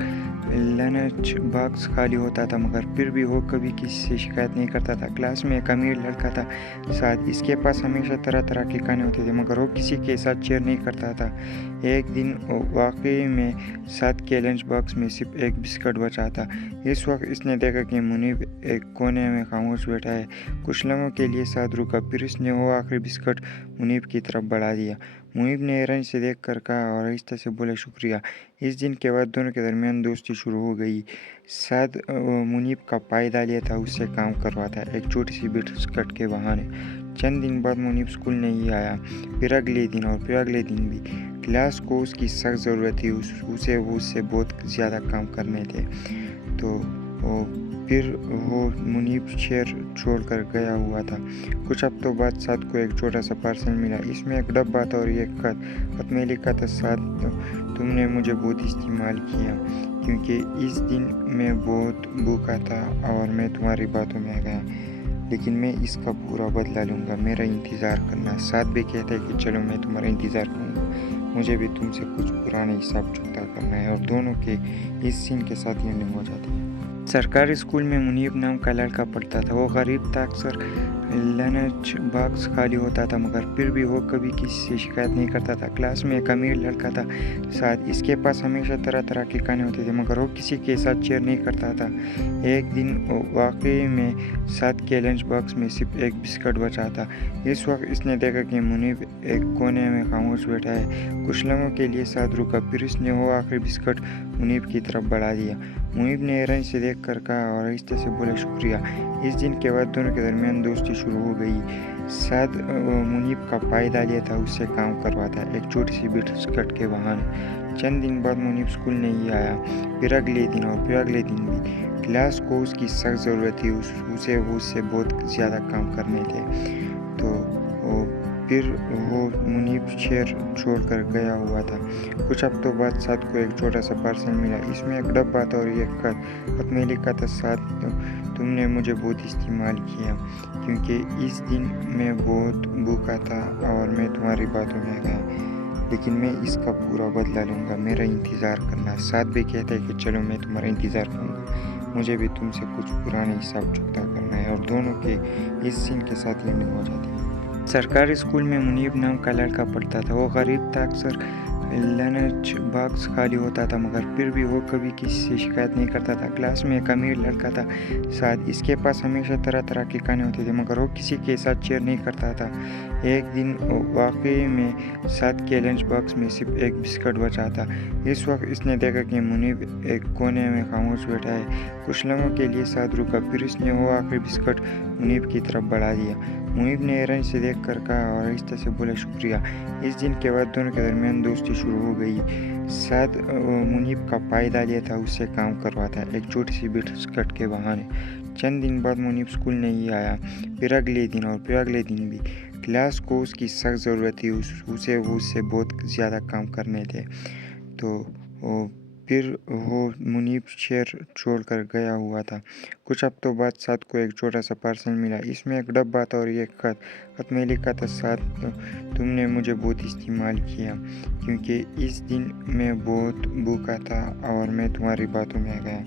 लंच बॉक्स खाली होता था, मगर फिर भी वो कभी किसी से शिकायत नहीं करता था। क्लास में एक अमीर लड़का था, शायद इसके पास हमेशा तरह तरह के खाने होते थे, मगर वो किसी के साथ शेयर नहीं करता था। एक दिन वाकई में साथ के लंच बॉक्स में सिर्फ एक बिस्किट बचा था। इस वक्त इसने देखा कि मुनीब एक कोने में खामोश बैठा है। कुछ लम्हों के लिए साथ रुका, फिर इसने वो आखिरी बिस्किट मुनीब की तरफ बढ़ा दिया। मुनीब ने हैरानी से देख कर कहा और आहिस्ता से बोले, शुक्रिया। इस दिन के बाद दोनों के दरमियान दोस्ती शुरू हो गई। साथ मुनीब का पायदार था उससे काम करवाता, एक छोटी सी बिस्किट के बहाने। चंद दिन बाद मुनीब स्कूल नहीं आया, फिर अगले दिन और फिर अगले दिन भी। क्लास को उसकी सख्त ज़रूरत थी, उससे बहुत ज़्यादा काम करने थे। तो फिर वो मुनीब शहर छोड़कर गया हुआ था। कुछ हफ्तों बाद साथ को एक छोटा सा पार्सल मिला। इसमें एक डब्बा था और एक खत में लिखा था, साथ तुमने मुझे बहुत इस्तेमाल किया क्योंकि इस दिन मैं बहुत भूखा था और मैं तुम्हारी बातों में गया, लेकिन मैं इसका पूरा बदला लूँगा। मेरा इंतज़ार करना। साथ भी कहता है कि चलो मैं तुम्हारा इंतज़ार करूँगा, मुझे भी तुमसे कुछ पुराने हिसाब चुकता करना है। और दोनों के इस सीन के साथ एंडिंग हो जाती है। सरकारी स्कूल में मुनीब नाम का लड़का पढ़ता था। वो गरीब था, अक्सर लंच बॉक्स खाली होता था, मगर फिर भी वो कभी किसी से शिकायत नहीं करता था। क्लास में एक अमीर लड़का था, शायद इसके पास हमेशा तरह तरह के खाने होते थे, मगर वो किसी के साथ शेयर नहीं करता था। एक दिन वाकई में साथ के लंच बॉक्स में सिर्फ एक बिस्किट बचा था। इस वक्त इसने देखा कि मुनीब एक कोने में खामोश बैठा है। कुछ लम्हों के लिए साथ रुका, फिर इसने वो आखिरी बिस्किट मुनीब की तरफ बढ़ा दिया। मुनीब ने हैरानी से देख कर कहा और आहिस्ता से बोले, शुक्रिया। इस दिन के बाद दोनों के दरमियान दोस्ती शुरू हो गई। साथ मुनीब का पायदार था उससे काम करवाता, एक छोटी सी बिस्किट के बहाने। चंद दिन बाद मुनीब स्कूल नहीं आया, फिर अगले दिन और फिर अगले दिन भी। क्लास को उसकी सख्त ज़रूरत थी, उससे बहुत ज़्यादा काम करने थे। तो फिर वो मुनीब शहर छोड़कर गया हुआ था। कुछ हफ्तों बाद साद को एक छोटा सा पार्सल मिला। इसमें एक डब्बा था और एक खत में लिखा था, साद तुमने मुझे बहुत इस्तेमाल किया क्योंकि इस दिन मैं बहुत भूखा था और मैं तुम्हारी बातों में गया, लेकिन मैं इसका पूरा बदला लूँगा। मेरा इंतज़ार करना। साद भी कहता है कि चलो मैं तुम्हारा इंतज़ार करूँगा, मुझे भी तुमसे कुछ पुराने हिसाब चुकता करना है। और दोनों के इस सीन के साथ एंडिंग हो जाती है। सरकारी स्कूल में मुनीब नाम का लड़का पढ़ता था। वो गरीब था, अक्सर लंच बॉक्स खाली होता था, मगर फिर भी वो कभी किसी से शिकायत नहीं करता था। क्लास में एक अमीर लड़का था साद, इसके पास हमेशा तरह तरह के खाने होते थे, मगर वो किसी के साथ शेयर नहीं करता था। एक दिन वाकई में साद के लंच बॉक्स में सिर्फ एक बिस्किट बचा था। इस वक्त इसने देखा कि मुनीब एक कोने में खामोश बैठा है। कुछ लम्हों के लिए साद रुका, फिर उसने वो आखिरी बिस्किट मुनीब की तरफ बढ़ा दिया। मुनीब ने हैरानी से देख कर कहा और आहिस्ता से बोला, शुक्रिया। इस दिन के बाद दोनों के दरमियान दोस्ती शुरू हो गई। साद मुनीब का पायदा लिया था, उससे काम करवाता, एक छोटी सी बिस्किट के बहाने। चंद दिन बाद मुनीब स्कूल नहीं आया, फिर अगले दिन और फिर अगले दिन भी। क्लास को उसकी सख्त ज़रूरत थी, उसे बहुत ज़्यादा काम करने थे। तो फिर वो मुनीब शहर छोड़कर गया हुआ था। कुछ हफ्तों बाद साद को एक छोटा सा पार्सल मिला। इसमें एक डब्बा था और एक खत में लिखा था, साद तुमने मुझे बहुत इस्तेमाल किया क्योंकि इस दिन मैं बहुत भूखा था और मैं तुम्हारी बातों में गया,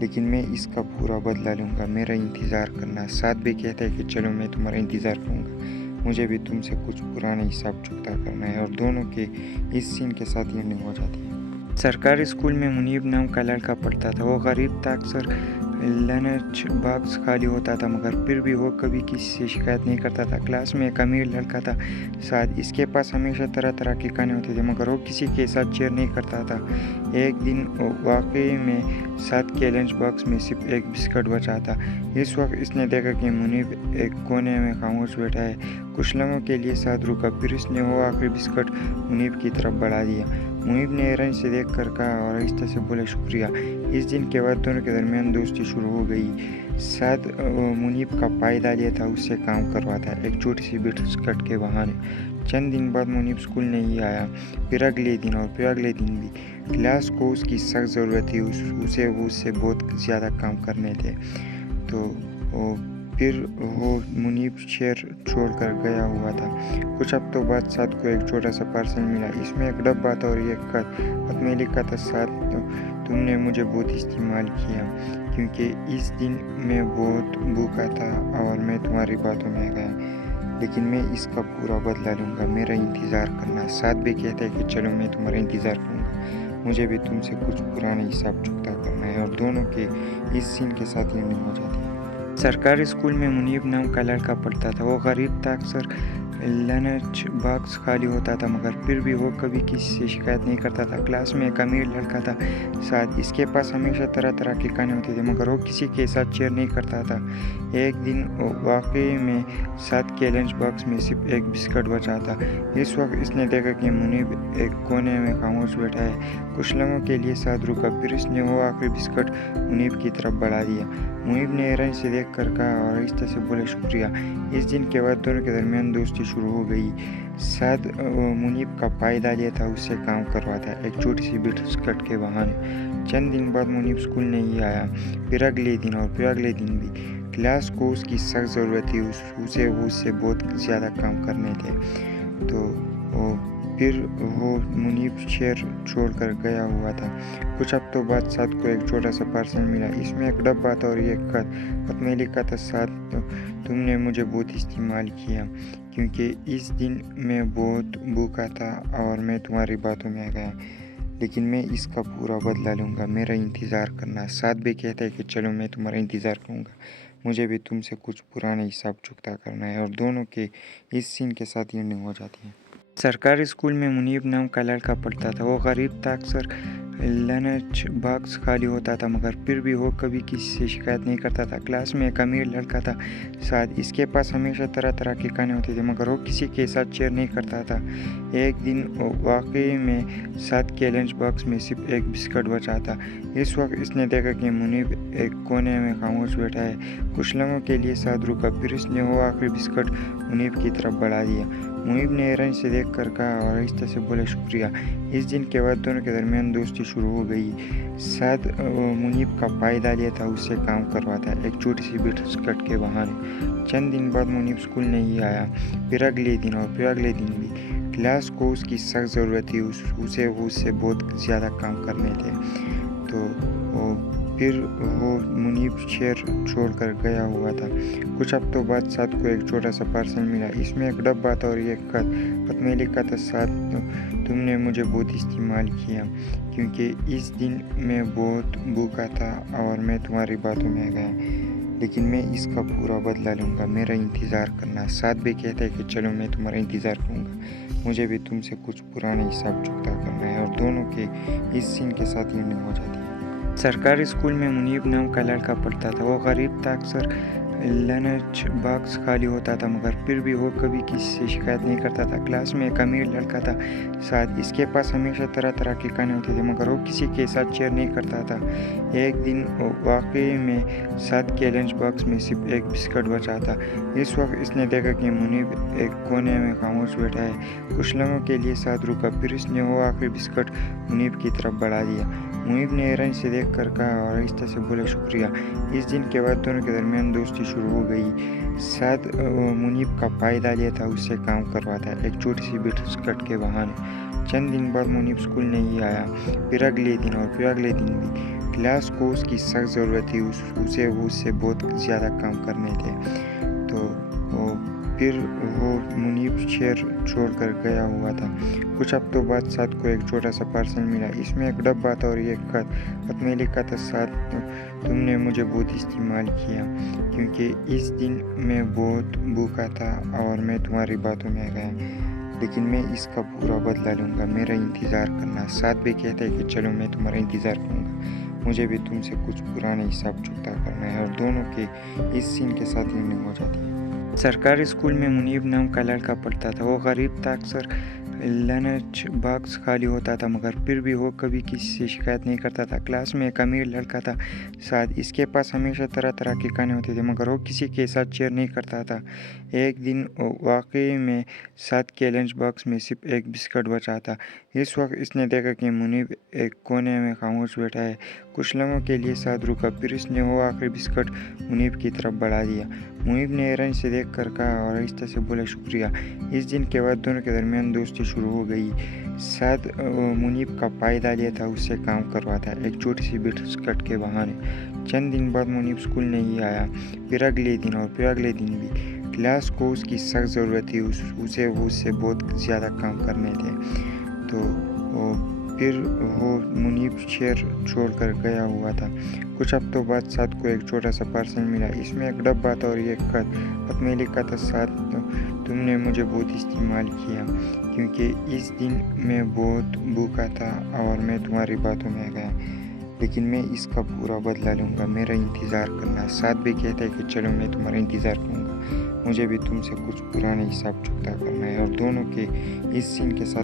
लेकिन मैं इसका पूरा बदला लूँगा। मेरा इंतज़ार करना। साद भी कहता है कि चलो मैं तुम्हारा इंतज़ार करूँगा, मुझे भी तुमसे कुछ पुराने हिसाब चुकता करना है। और दोनों के इस सीन के साथ एंडिंग हो जाती है। सरकारी स्कूल में मुनीब नाम का लड़का पढ़ता था। वो गरीब था, अक्सर लंच बॉक्स खाली होता था, मगर फिर भी वो कभी किसी से शिकायत नहीं करता था। क्लास में एक अमीर लड़का था साद, इसके पास हमेशा तरह तरह के खाने होते थे, मगर वो किसी के साथ शेयर नहीं करता था। एक दिन वाकई में साद के लंच बॉक्स में सिर्फ एक बिस्किट बचा था। इस वक्त इसने देखा कि मुनीब एक कोने में खामोश बैठा है। कुछ लम्हों के लिए साद रुका, फिर उसने वो आखिरी बिस्किट मुनीब की तरफ बढ़ा दिया। मुनीब ने हैरानी से देख कर कहा और आहिस्ता से बोला, शुक्रिया। इस दिन के बाद दोनों के दरमियान दोस्ती शुरू हो गई। साद मुनीब का पायदा लिया था, उससे काम करवाता, एक छोटी सी बिस्किट के बहाने। चंद दिन बाद मुनीब स्कूल नहीं आया, फिर अगले दिन और फिर अगले दिन भी। क्लास को उसकी सख्त ज़रूरत थी, उसे बहुत ज़्यादा काम करने थे। तो फिर वो मुनीब शहर छोड़कर गया हुआ था। कुछ हफ्तों बाद साद को एक छोटा सा पार्सल मिला। इसमें एक डब्बा था और एक खत में लिखा था, साद तुमने मुझे बहुत इस्तेमाल किया क्योंकि इस दिन मैं बहुत भूखा था और मैं तुम्हारी बातों में गया, लेकिन मैं इसका पूरा बदला लूँगा। मेरा इंतज़ार करना। साद भी कहता है कि चलो मैं तुम्हारा इंतज़ार करूँगा, मुझे भी तुमसे कुछ पुराने हिसाब चुकता करना है। और दोनों के इस सीन के साथ एंडिंग हो जाती है। सरकारी स्कूल में मुनीब नाम का लड़का पढ़ता था। वो गरीब था, अक्सर लंच बॉक्स खाली होता था, मगर फिर भी वो कभी किसी से शिकायत नहीं करता था। क्लास में एक अमीर लड़का था साद, इसके पास हमेशा तरह तरह के खाने होते थे, मगर वो किसी के साथ शेयर नहीं करता था। एक दिन वाकई में साद के लंच बॉक्स में सिर्फ एक बिस्किट बचा था। इस वक्त इसने देखा कि मुनीब एक कोने में खामोश बैठा है। कुछ लम्हों के लिए साद रुका, फिर उसने वो आखिरी बिस्किट मुनीब की तरफ बढ़ा दिया। मुनीब ने हैरानी से देख कर कहा और आहिस्ता से बोला, शुक्रिया। इस दिन के बाद दोनों के दरमियान दोस्ती शुरू हो गई। साद मुनीब का पायदा लिया था, उससे काम करवाता, एक छोटी सी बिस्किट के बहाने। चंद दिन बाद मुनीब स्कूल नहीं आया, फिर अगले दिन और फिर अगले दिन भी। क्लास को उसकी सख्त ज़रूरत थी, उसे बहुत ज़्यादा काम करने थे। तो फिर वो मुनीब शहर छोड़कर गया हुआ था। कुछ हफ्तों बाद साद को एक छोटा सा पार्सल मिला। इसमें एक डब्बा था और एक खत में लिखा था, साद तुमने मुझे बहुत इस्तेमाल किया क्योंकि इस दिन मैं बहुत भूखा था और मैं तुम्हारी बातों में गया, लेकिन मैं इसका पूरा बदला लूँगा। मेरा इंतज़ार करना। साद भी कहता है कि चलो मैं तुम्हारा इंतज़ार करूँगा, मुझे भी तुमसे कुछ पुराने हिसाब चुकता करना है। और दोनों के इस सीन के साथ एंडिंग हो जाती है। सरकारी स्कूल में मुनीब नाम का लड़का पढ़ता था। वो गरीब था, अक्सर लंच बॉक्स खाली होता था, मगर फिर भी वो कभी किसी से शिकायत नहीं करता था। क्लास में एक अमीर लड़का था साद, इसके पास हमेशा तरह तरह के खाने होते थे, मगर वो किसी के साथ शेयर नहीं करता था। एक दिन वाकई में साद के लंच बॉक्स में सिर्फ एक बिस्किट बचा था। इस वक्त इसने देखा कि मुनीब एक कोने में खामोश बैठा है। कुछ लम्हों के लिए साद रुका, फिर उसने वो आखिरी बिस्किट मुनीब की तरफ बढ़ा दिया। मुनीब ने हैरानी से देख कर कहा और आहिस्ता से बोला, शुक्रिया। इस दिन के बाद दोनों के दरमियान दोस्ती शुरू हो गई। साद मुनीब का पायदालिया था, उससे काम करवाता, एक छोटी सी बिस्कट के बहाने। चंद दिन बाद मुनीब स्कूल नहीं आया, फिर अगले दिन और फिर अगले दिन भी। क्लास को उसकी सख्त ज़रूरत थी, उसे बहुत ज़्यादा काम करने थे। तो फिर वो मुनीब शहर छोड़कर गया हुआ था। कुछ हफ्तों बाद साद को एक छोटा सा पार्सल मिला। इसमें एक डब्बा था और एक खत में लिखा था, साद तुमने मुझे बहुत इस्तेमाल किया क्योंकि इस दिन मैं बहुत भूखा था और मैं तुम्हारी बातों में आ गया, लेकिन मैं इसका पूरा बदला लूँगा, मेरा इंतज़ार करना। साद भी कहता है कि चलो मैं तुम्हारा इंतज़ार करूँगा, मुझे भी तुमसे कुछ पुराने हिसाब चुकता करना है। और दोनों के इस सीन के साथ एंडिंग हो जाती है। सरकारी स्कूल में मुनीब नाम का लड़का पढ़ता था। वो गरीब था, अक्सर लंच बॉक्स खाली होता था, मगर फिर भी वो कभी किसी से शिकायत नहीं करता था। क्लास में एक अमीर लड़का था साद, इसके पास हमेशा तरह तरह के खाने होते थे, मगर वो किसी के साथ शेयर नहीं करता था। एक दिन वाकई में साद के लंच बॉक्स में सिर्फ एक बिस्किट बचा था। इस वक्त इसने देखा कि मुनीब एक कोने में खामोश बैठा है। कुछ लम्हों के लिए साद रुका, फिर इसने वो आखिरी बिस्किट मुनीब की तरफ बढ़ा दिया। मुनीब ने हैरानी से देख कर कहा और आहिस्ता से बोला, शुक्रिया। इस दिन के बाद दोनों के दरमियान दोस्ती शुरू हो गई। साद मुनीब का पायदालिया था, उससे काम करवाता, एक छोटी सी बिस्किट के बहाने। चंद दिन बाद मुनीब स्कूल नहीं आया, फिर अगले दिन और फिर अगले दिन भी। क्लास को उसकी सख्त ज़रूरत थी, उससे बहुत ज़्यादा काम करने थे। तो फिर वो मुनीब शहर छोड़कर गया हुआ था। कुछ हफ्तों बाद साद को एक छोटा सा पार्सल मिला। इसमें एक डब्बा था और एक खत में लिखा था, साद तुमने मुझे बहुत इस्तेमाल किया क्योंकि इस दिन मैं बहुत भूखा था और मैं तुम्हारी बातों में आ गया, लेकिन मैं इसका पूरा बदला लूँगा, मेरा इंतज़ार करना। साद भी कहता है कि चलो मैं तुम्हारा इंतज़ार करूँगा, मुझे भी तुमसे कुछ पुराने हिसाब चुकता करना है। और दोनों के इस सीन के साथ एंडिंग हो जाती है। सरकारी स्कूल में मुनीब नाम का लड़का पढ़ता था। वो गरीब था, अक्सर लंच बॉक्स खाली होता था, मगर फिर भी वो कभी किसी से शिकायत नहीं करता था। क्लास में एक अमीर लड़का था साद, इसके पास हमेशा तरह तरह के खाने होते थे, मगर वो किसी के साथ शेयर नहीं करता था। एक दिन वाकई में साद के लंच बॉक्स में सिर्फ एक बिस्किट बचा था। इस वक्त इसने देखा कि मुनीब एक कोने में खामोश बैठा है। कुछ लम्हों के लिए साद रुका, फिर इसने वो आखिरी बिस्किट मुनीब की तरफ बढ़ा दिया। मुनीब ने हैरानी से देख कर कहा और आहिस्ता से बोला, शुक्रिया। इस दिन के बाद दोनों के दरमियान दोस्ती शुरू हो गई। साद मुनीब का पायदालिया था, उससे काम करवाता, एक छोटी सी बिस्किट के बहाने। चंद दिन बाद मुनीब स्कूल नहीं आया, फिर अगले दिन और फिर अगले दिन भी। क्लास को उसकी सख्त ज़रूरत थी, उससे बहुत ज़्यादा काम करने थे। तो फिर वो मुनीब शहर छोड़कर गया हुआ था। कुछ हफ्तों बाद साद को एक छोटा सा पार्सल मिला। इसमें एक डब्बा था और एक खत में लिखा था, साद तुमने मुझे बहुत इस्तेमाल किया क्योंकि इस दिन मैं बहुत भूखा था और मैं तुम्हारी बातों में आ गया, लेकिन मैं इसका पूरा बदला लूँगा, मेरा इंतज़ार करना। साद भी कहता है कि चलो मैं तुम्हारा इंतज़ार करूँगा, मुझे भी तुमसे कुछ पुराने हिसाब चुकता करना है। और दोनों के इस सीन के साथ